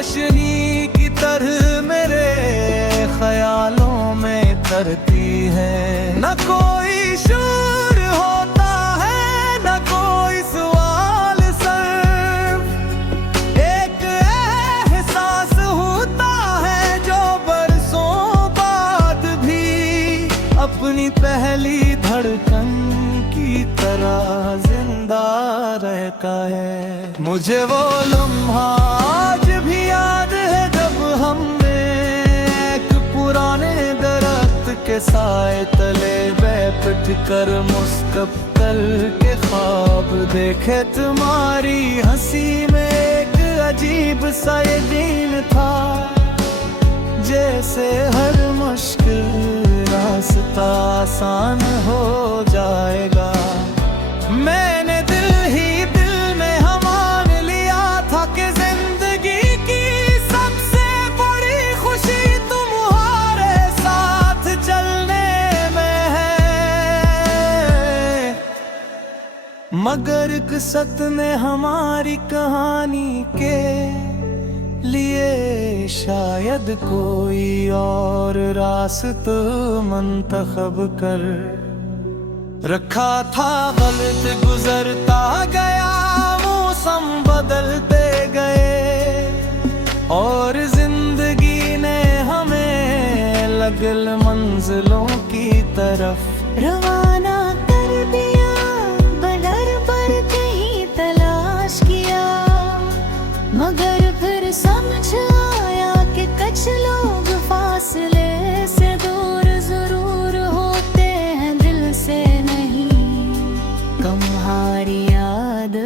रोशनी की तरह मेरे ख्यालों में तरती है। न कोई शोर होता है न कोई सवाल, सिर्फ एक एहसास होता है जो बरसों बाद भी अपनी पहली धड़कन की तरह जिंदा रहता है। मुझे वो लम्हा आज भी याद है जब हमने एक पुराने दरख्त के साए तले बैठ कर मुस्तकबिल के ख्वाब देखे। तुम्हारी हंसी में एक अजीब सा यकीन था, जैसे हर मुश्किल रास्ता आसान हो जाएगा। मैंने दिल ही दिल में मान लिया था कि जिंदगी की सबसे बड़ी खुशी तुम्हारे साथ चलने में है। मगर किस्मत ने हमारी कहानी के लिए शायद कोई और रास्ता मंतखब कर रखा था। गलत गुजरता गया, मौसम बदलते गए और जिंदगी ने हमें लगल मंजिलों की तरफ रवाना कर दिया। बदर पर कहीं तलाश किया, मगर फिर समझ आया कि कुछ लोग फासले से दूर जरूर होते हैं, दिल से नहीं। तुम्हारी याद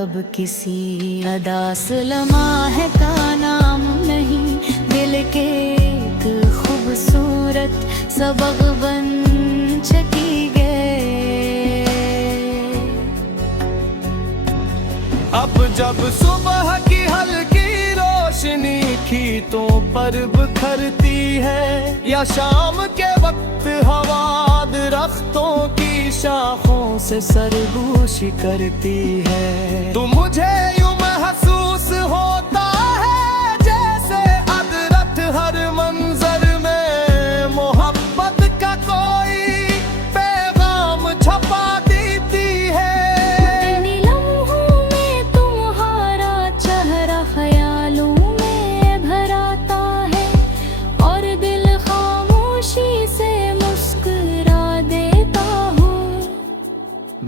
अब किसी अदास लम्हे का नाम नहीं, दिल के एक खूबसूरत सबक बन चकी गए। अब जब सुबह की हल्की रोशनी खींचों पर बिखरती है, या शाम के वक्त हवा दरख्तों की शाखों से सरगोशी करती है, तो मुझे यूं महसूस होता है जैसे अदरत हर मंजर में मोहब्बत का कोई पैगाम छपा देती है।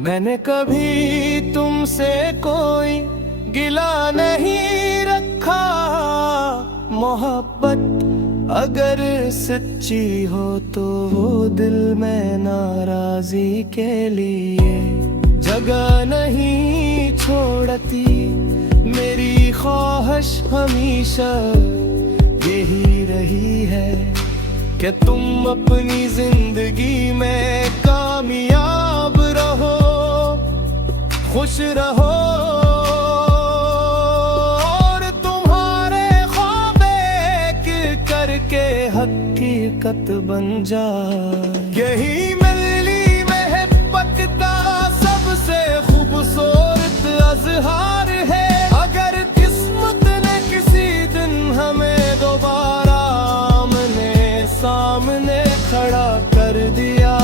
मैंने कभी तुमसे कोई गिला नहीं रखा, मोहब्बत अगर सच्ची हो तो वो दिल में नाराजी के लिए जगह नहीं छोड़ती। मेरी ख्वाहिश हमेशा यही रही है कि तुम अपनी जिंदगी में कामयाब रहो, खुश रहो और तुम्हारे ख्वाब एक करके हकीकत बन जाए। यही मिली मोहब्बत का सबसे खूबसूरत अजहार है। अगर किस्मत ने किसी दिन हमें दोबारा आमने सामने खड़ा कर दिया,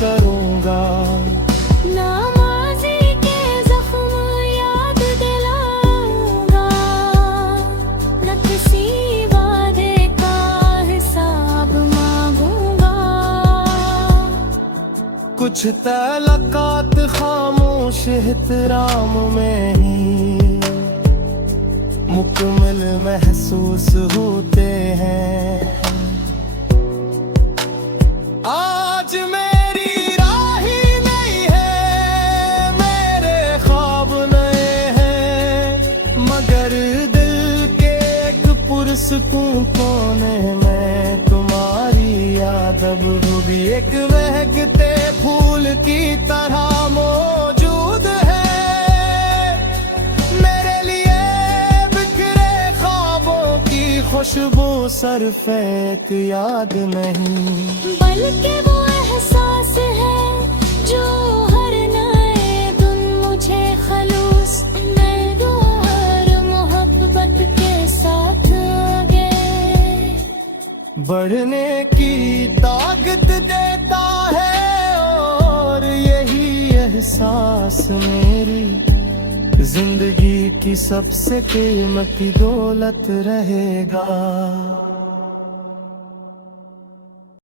करूंगा। नामाज़ी के ज़ख्म याद दिलाऊंगा, न किसी वादे का हिसाब मांगूंगा। कुछ तलक़ात खामोश एहतराम में ही मुकम्मल महसूस होते हैं। आज मेरी राही नहीं है, मेरे ख्वाब नए हैं, मगर दिल के एक पुरसकून कोने में तुम्हारी याद अब भी एक महकते फूल की तरह मौजूद है। मेरे लिए बिखरे ख्वाबों की खुशबू सरफेत याद नहीं, बल्कि वो एहसास है जो हर नए दिन मुझे खलूस में दो, हर मोहब्बत के साथ आगे बढ़ने की ताकत देता है, और यही एहसास मेरी जिंदगी की सबसे कीमती दौलत रहेगा।